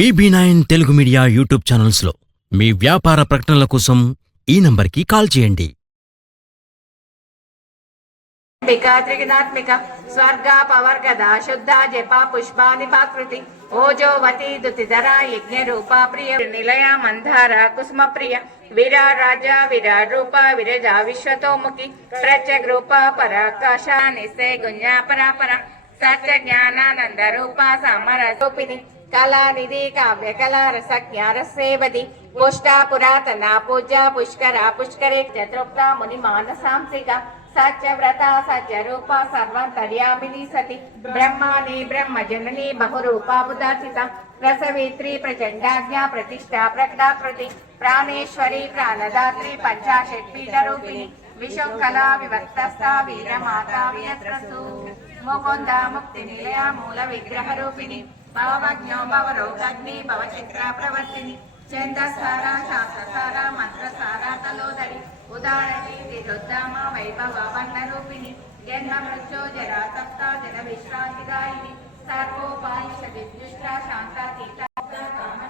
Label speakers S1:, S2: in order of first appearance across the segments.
S1: BB nine Telugu media YouTube ఛానల్స్లో మీ వ్యాపార ప్రకటనల కోసం ఈ నంబర్కి కాల్ చేయండి.
S2: త్రిగుణాత్మిక స్వర్గ పవర్గద శుద్ధ జప పుష్పాని పాకృతి ఓజోవతి దుతిధర యజ్ఞ రూప ప్రియ నిలయ మందార కుసుమ ప్రియ విరా రాజ విరాట్ రూప విరజ విశ్వతోముఖి ప్రత్యగ్ రూప పరాకాశ నిశ్చయ గుంజ పరాపర సత్య జ్ఞానానంద రూప సమర కళానిధి కావ్య కళా రస జ్ఞానసేవతి పుష్ట పురాతన పూజ పుష్కర పుష్కరే చతుప్త ముని మానసాంసిక. సత్యవ్రత సత్యరూప సర్వంతర్యామిని సతి. బ్రహ్మాని బ్రహ్మ జనని బహురూపాబుదాచిత ప్రసవిత్రి ప్రచండాజ్ఞ ప్రతిష్ట ప్రకటాకృతి. ప్రాణేశ్వరి ప్రాణదాత్రి పంచాశత్పీఠ రూపిణి విశంకల వివర్తస్థ వీరమాత వియత్రసు ముకుంద ముక్తి నిలయ మూల విగ్రహ రూపిణి. భవజ్ఞో భవరోగగ్ని భవచక్ర ప్రవర్తిని ఛందసార శాస్త్రసార మంత్రసార తలోదరి ఉదాహరణి రుద్రామ వైభవ వర్ణ రూపిణి జన్మ మృత్యో జరా సప్త జన విశ్రాంతిదాయిని సర్వోపానిషది దుష్ట శాంతాతీత కామ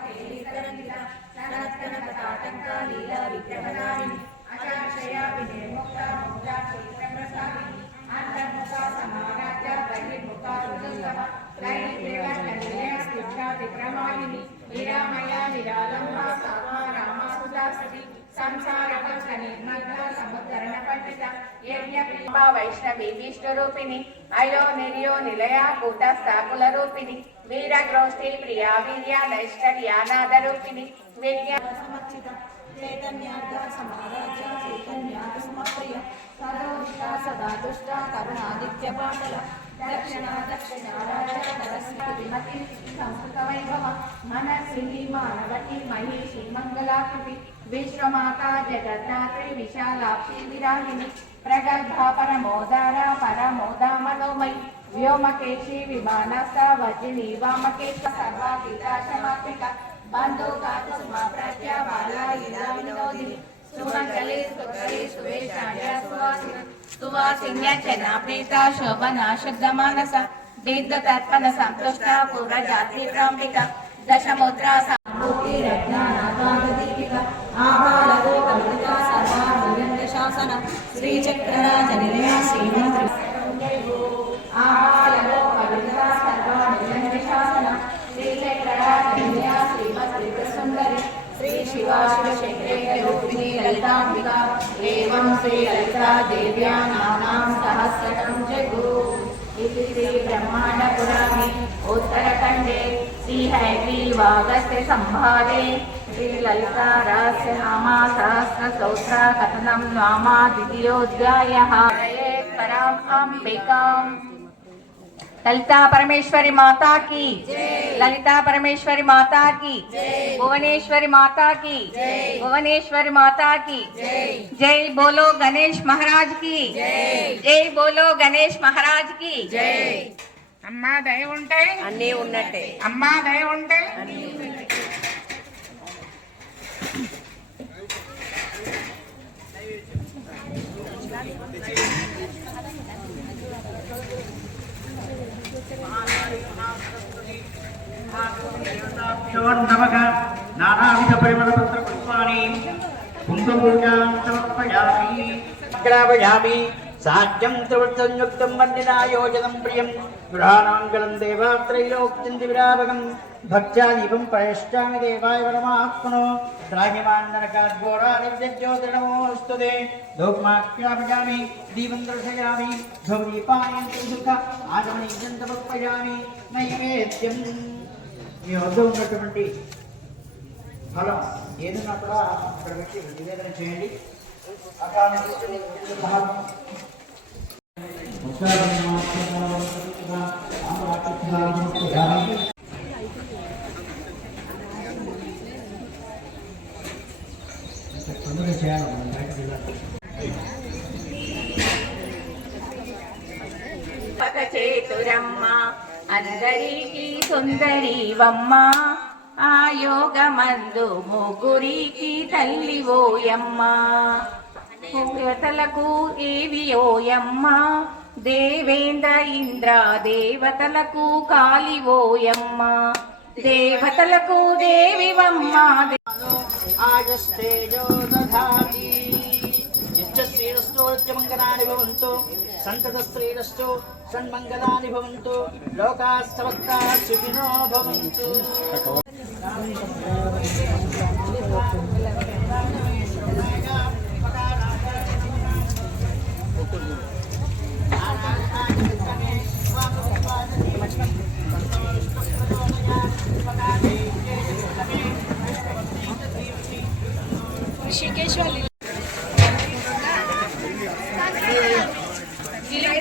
S2: వైష్ణవి విష్ణు రూపిణి అయో నిర్యో నిలయ భూత కుల రూపిణి వీర గ్రోష్ఠి ప్రియా వీర్య నైష్కర్యానాద రూపిణి విజ్ఞ
S3: చైతన్యార్థ సమారాధ్య చైతన్యార్థ సమప్రియ సదోష్ట కరుణాదిత్య పాటల దక్షిణ దక్షిణారాధ్య నరస్మతి
S2: సంస్కృత వైభవ మనసి మానవతి మహిషి మంగళాకృతి विश्वमाता जगद्धात्री विशालाक्षी विराहिणी प्रगल्भा परमोदारा परमोदा मनोमयी व्योमकेशी विमानस्था वजिनी वामकेश सर्वातीता क्षमात्मिका बन्धुकातु प्रज्ञा विनोदिनी सुवासिन शोभना, शुद्धमानसा दीर्घतत्पन सन्तुष्टा दशमुद्रा పూర్వ జాతి ప్రాంబిక దశముద్ర
S3: మూర్తి రత్నానాథాదీపిక ఆబాలగో కవిత సదా నిరంజ శాసన శ్రీచక్రరాజ నిలయ శ్రీమంత్రి
S2: ఆహాలలో కవిత సర్వ నిరంజ శాసన శ్రీచక్రరాజన్య శ్రీమద్ సుందరి శ్రీ శివ శివశంకరే రూపిణి లలితాంబిక ఏవం శ్రీ లలితా దేవ్యా నానాం సహస్రకం జగు ఇది శ్రీ బ్రహ్మాండ పురాణే उत्तरखण्डे श्रीहैग्रीवागस्य संभारे श्रीललितारास्य नामा सहस्रस्तोत्र कथनं नामा द्वितीयोऽध्यायः पराम् अम्बिकाम् ललिता परमेश्वरी माता की ललिता परमेश्वरी माता की भुवनेश्वरी माता की भुवनेश्वरी माता की जय बोलो गणेश महाराज की जय बोलो गणेश महाराज की
S4: అమ్మా దయ ఉంటే
S3: అన్నీ ఉన్నట్టే
S4: అమ్మా దయ ఉంటే
S5: నమక నానావిధ పరిమళపత్ర పుష్పాణి కుంకుమూర్జాం సమర్పయామి గ్రావయామి సాధ్యం త్రివృత్తంయుక్తం వందినా యోజనం ప్రియం గృహాణాంగళం దేవాత్రైలోక్యం దివిరాభగం భక్త్యాదీపం ప్రయశ్చామి దేవాయ పరమాత్మనో ద్రాగ్యమాన్నరకాద్ఘోరా నిర్జ్యోతిర్నమోస్తుతే ధూపమాఖ్యాపయామి దీపం దర్శయామి ధూమదీపాయంతం సుఖ ఆగమనీయం నైవేద్యం మీ వద్ద ఉన్నటువంటి ఫలం ఏదన్నా కూడా అక్కడ పెట్టి నివేదన చేయండి తొందరగా చేయాలి మనం బయటకు వెళ్ళాలి
S2: చేతురమ్మ ఆ యోగమందు ముగ్గురికి తల్లి ఓయమ్మ. యువతలకు ఏవి ఓయమ్మ? దేవేంద్ర ఇంద్ర దేవతలకు కాలి ఓయమ్మ దేవతలకు దేవివమ్మ.
S5: ఆగస్తేజో దధాతి నిత్యశ్రీరస్తో నిత్యమంగళాని భవంతు సంతత శ్రీరస్తో షణ్మంగళాని భవంతు లోకాస్తవత్తా సుఖినో భవంతు.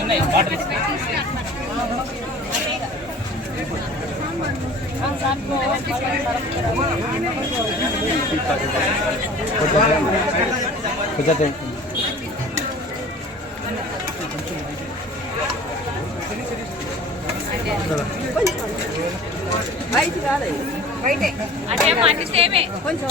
S5: ఉన్నాయి. ఉన్నాయి బాటిల్స్ బయట కాదు బయటే. అంటే సేమే. కొంచెం.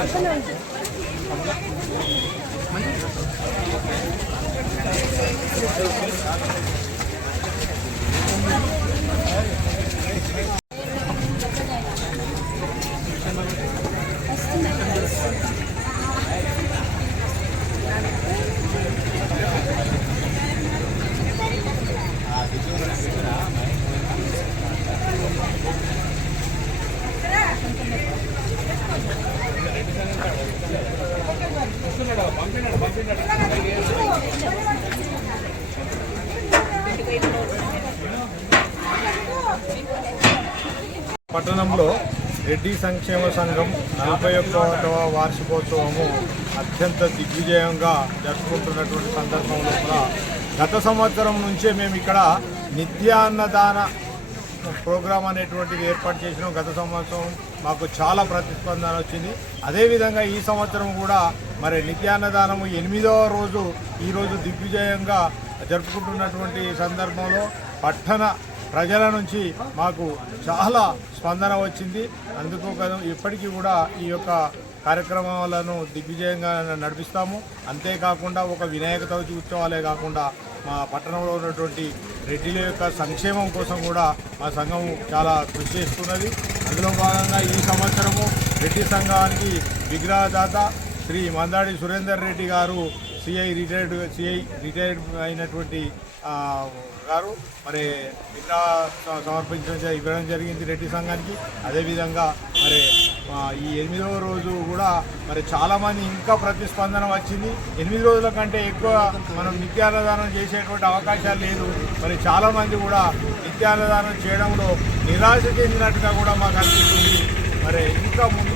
S6: 한명 పట్టణంలో రెడ్డి సంక్షేమ సంఘం నలభై ఒక్కటవ వార్షికోత్సవము అత్యంత దిగ్విజయంగా జరుపుకుంటున్నటువంటి సందర్భంలో కూడా గత సంవత్సరం నుంచే మేము ఇక్కడ నిత్యాన్నదాన ప్రోగ్రాం అనేటువంటిది ఏర్పాటు చేసినాం. గత సంవత్సరం మాకు చాలా ప్రతిస్పందన వచ్చింది. అదేవిధంగా ఈ సంవత్సరం కూడా మరి నిత్యాన్నదానము ఎనిమిదవ రోజు ఈరోజు దిగ్విజయంగా జరుపుకుంటున్నటువంటి సందర్భంలో పట్టణ ప్రజల నుంచి మాకు చాలా స్పందన వచ్చింది. అందుకు ఇప్పటికీ కూడా ఈ యొక్క కార్యక్రమాలను దిగ్విజయంగా నడిపిస్తాము. అంతేకాకుండా ఒక వినాయక చవితి ఉత్సవాలే కాకుండా మా పట్టణంలో ఉన్నటువంటి రెడ్డిల యొక్క సంక్షేమం కోసం కూడా మా సంఘం చాలా కృషి చేస్తున్నది. అందులో భాగంగా ఈ సంవత్సరము రెడ్డి సంఘానికి విగ్రహదాత శ్రీ మందాడి సురేందర్ రెడ్డి గారు సిఐ రిటైర్డ్ సిఐ రిటైర్డ్ అయినటువంటి గారు. మరి నిన్న సమర్పించడం ఇవ్వడం జరిగింది రెడ్డి సంఘానికి. అదేవిధంగా మరి ఈ ఎనిమిదవ రోజు కూడా మరి చాలామంది ఇంకా ప్రతిస్పందన వచ్చింది. ఎనిమిది రోజుల కంటే ఎక్కువ మనం నిత్యాన్నదానం చేసేటువంటి అవకాశాలు లేదు. మరి చాలామంది కూడా నిత్యాన్నదానం చేయడంలో నిరాశ చెందినట్టుగా కూడా మాకు అనిపిస్తుంది. మరి ఇంకా ముందు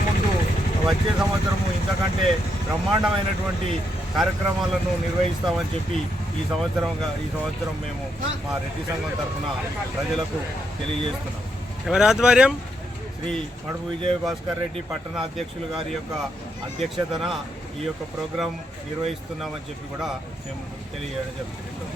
S6: వచ్చే సంవత్సరము ఇంతకంటే బ్రహ్మాండమైనటువంటి కార్యక్రమాలను నిర్వహిస్తామని చెప్పి ఈ సంవత్సరం ఈ సంవత్సరం మేము మా రెడ్డి సంఘం తరఫున ప్రజలకు తెలియజేస్తున్నాం.
S7: ఎవరి ఆధ్వర్యం?
S6: శ్రీ మడుపు విజయ భాస్కర్ రెడ్డి పట్టణ అధ్యక్షులు గారి యొక్క అధ్యక్షతన ఈ యొక్క ప్రోగ్రాం నిర్వహిస్తున్నామని చెప్పి కూడా మేము తెలియజేయడం జరుగుతుంది.